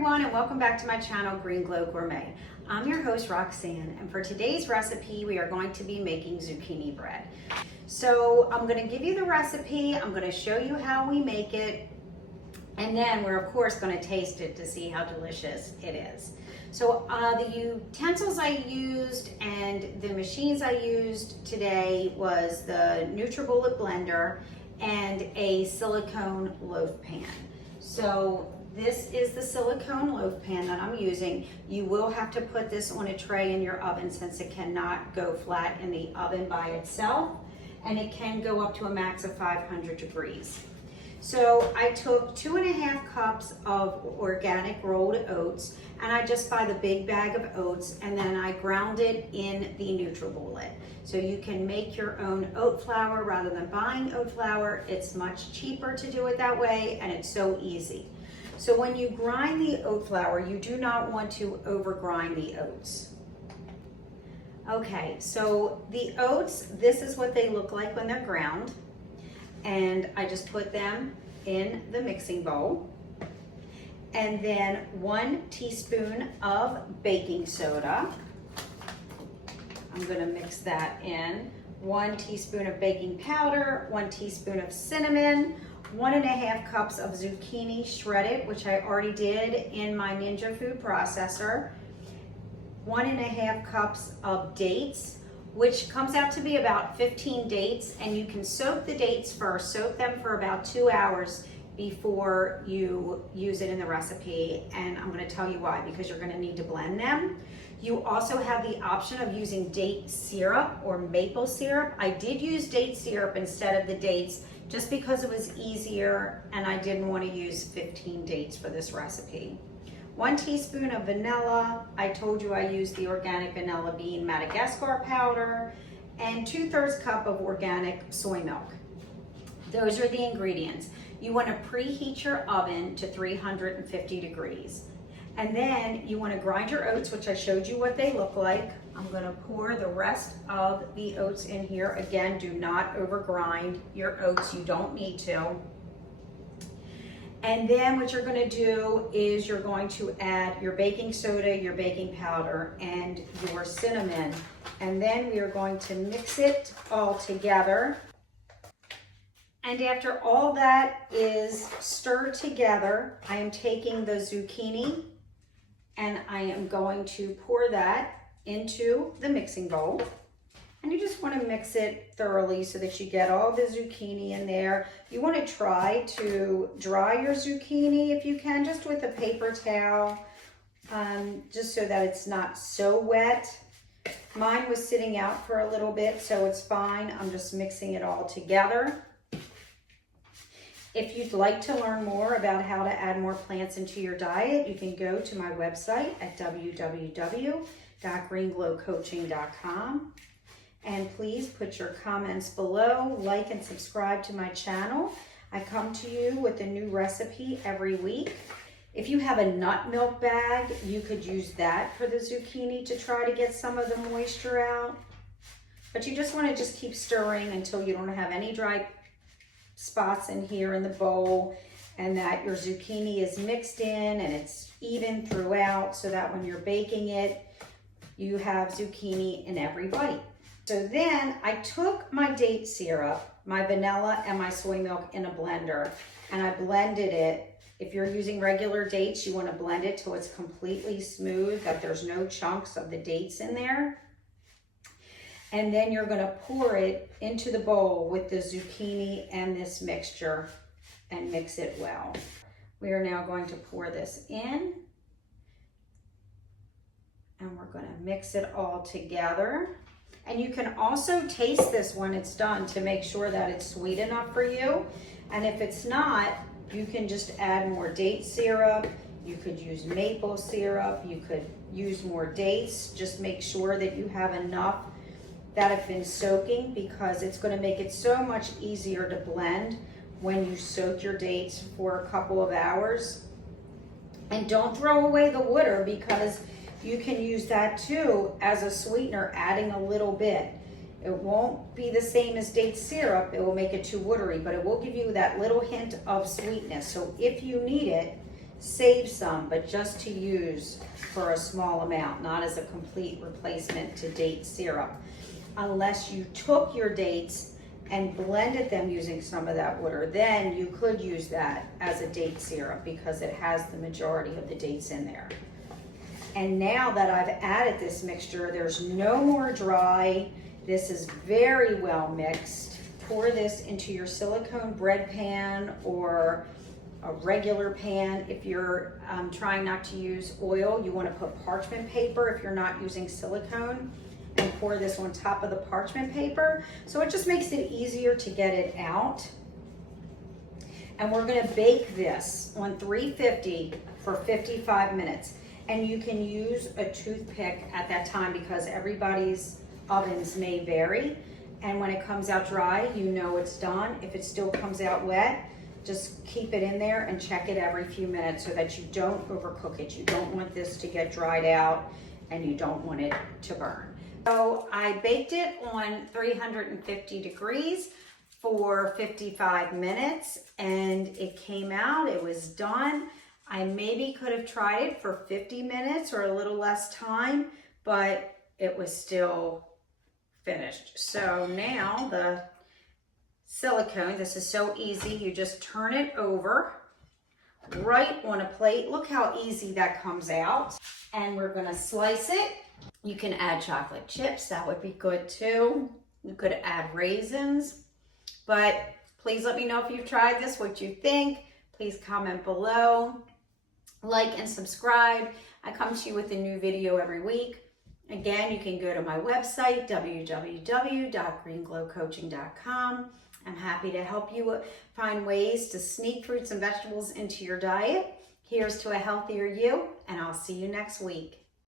everyone, and welcome back to my channel, Green Glow Gourmet. I'm your host, Roxanne, and for today's recipe, we are going to be making zucchini bread. So I'm going to give you the recipe, I'm going to show you how we make it, and then we're of course going to taste it to see how delicious it is. So the utensils I used and the machines I used today was the NutriBullet blender and a silicone loaf pan. So this is the silicone loaf pan that I'm using. You will have to put this on a tray in your oven since it cannot go flat in the oven by itself, and it can go up to a max of 500 degrees. So I took 2.5 cups of organic rolled oats, and I just buy the big bag of oats, and then I ground it in the NutriBullet. So you can make your own oat flour rather than buying oat flour. It's much cheaper to do it that way, and it's so easy. So when you grind the oat flour, you do not want to overgrind the oats. Okay, so the oats, this is what they look like when they're ground. And I just put them in the mixing bowl. And then 1 teaspoon of baking soda. I'm gonna mix that in. 1 teaspoon of baking powder, 1 teaspoon of cinnamon, 1.5 cups of zucchini shredded, which I already did in my Ninja food processor, 1.5 cups of dates, which comes out to be about 15 dates, and you can soak the dates first. Soak them for about 2 hours before you use it in the recipe, and I'm going to tell you why, because you're going to need to blend them. You also have the option of using date syrup or maple syrup. I did use date syrup instead of the dates just because it was easier, and I didn't want to use 15 dates for this recipe. 1 teaspoon of vanilla. I told you I used the organic vanilla bean Madagascar powder, and 2/3 cup of organic soy milk. Those are the ingredients. You want to preheat your oven to 350 degrees. And then you want to grind your oats, which I showed you what they look like. I'm going to pour the rest of the oats in here. Again, do not overgrind your oats. You don't need to. And then what you're going to do is you're going to add your baking soda, your baking powder, and your cinnamon. And then we are going to mix it all together. And after all that is stirred together, I am taking the zucchini and I am going to pour that into the mixing bowl. And you just want to mix it thoroughly so that you get all the zucchini in there. You want to try to dry your zucchini if you can, just with a paper towel, just so that it's not so wet. Mine was sitting out for a little bit, so it's fine. I'm just mixing it all together. If you'd like to learn more about how to add more plants into your diet, you can go to my website at www.greenglowcoaching.com. And please put your comments below, like and subscribe to my channel. I come to you with a new recipe every week. If you have a nut milk bag, you could use that for the zucchini to try to get some of the moisture out. But you just want to just keep stirring until you don't have any dry spots in here in the bowl, and that your zucchini is mixed in and it's even throughout, so that when you're baking it, you have zucchini in every bite. So then I took my date syrup, my vanilla, and my soy milk in a blender, and I blended it. If you're using regular dates, you want to blend it till it's completely smooth, that there's no chunks of the dates in there. And then you're going to pour it into the bowl with the zucchini and this mixture and mix it well. We are now going to pour this in, and we're going to mix it all together. And you can also taste this when it's done to make sure that it's sweet enough for you. And if it's not, you can just add more date syrup. You could use maple syrup. You could use more dates. Just make sure that you have enough that have been soaking, because it's going to make it so much easier to blend when you soak your dates for a couple of hours. And don't throw away the water, because you can use that too as a sweetener, adding a little bit. It won't be the same as date syrup. It will make it too watery, but it will give you that little hint of sweetness. So if you need it, save some, but just to use for a small amount, not as a complete replacement to date syrup. Unless you took your dates and blended them using some of that water, then you could use that as a date syrup because it has the majority of the dates in there. And now that I've added this mixture, there's no more dry. This is very well mixed. Pour this into your silicone bread pan or a regular pan. If you're trying not to use oil, you want to put parchment paper if you're not using silicone, and pour this on top of the parchment paper. So it just makes it easier to get it out. And we're gonna bake this on 350 for 55 minutes. And you can use a toothpick at that time because everybody's ovens may vary. And when it comes out dry, you know it's done. If it still comes out wet, just keep it in there and check it every few minutes so that you don't overcook it. You don't want this to get dried out and you don't want it to burn. So I baked it on 350 degrees for 55 minutes and it came out, it was done. I maybe could have tried it for 50 minutes or a little less time, but it was still finished. So now the silicone, this is so easy, you just turn it over right on a plate. Look how easy that comes out. And we're gonna slice it. You can add chocolate chips, that would be good too. You could add raisins, but please let me know if you've tried this, what you think. Please comment below, like and subscribe. I come to you with a new video every week. Again, you can go to my website, www.greenglowcoaching.com. I'm happy to help you find ways to sneak fruits and vegetables into your diet. Here's to a healthier you, and I'll see you next week.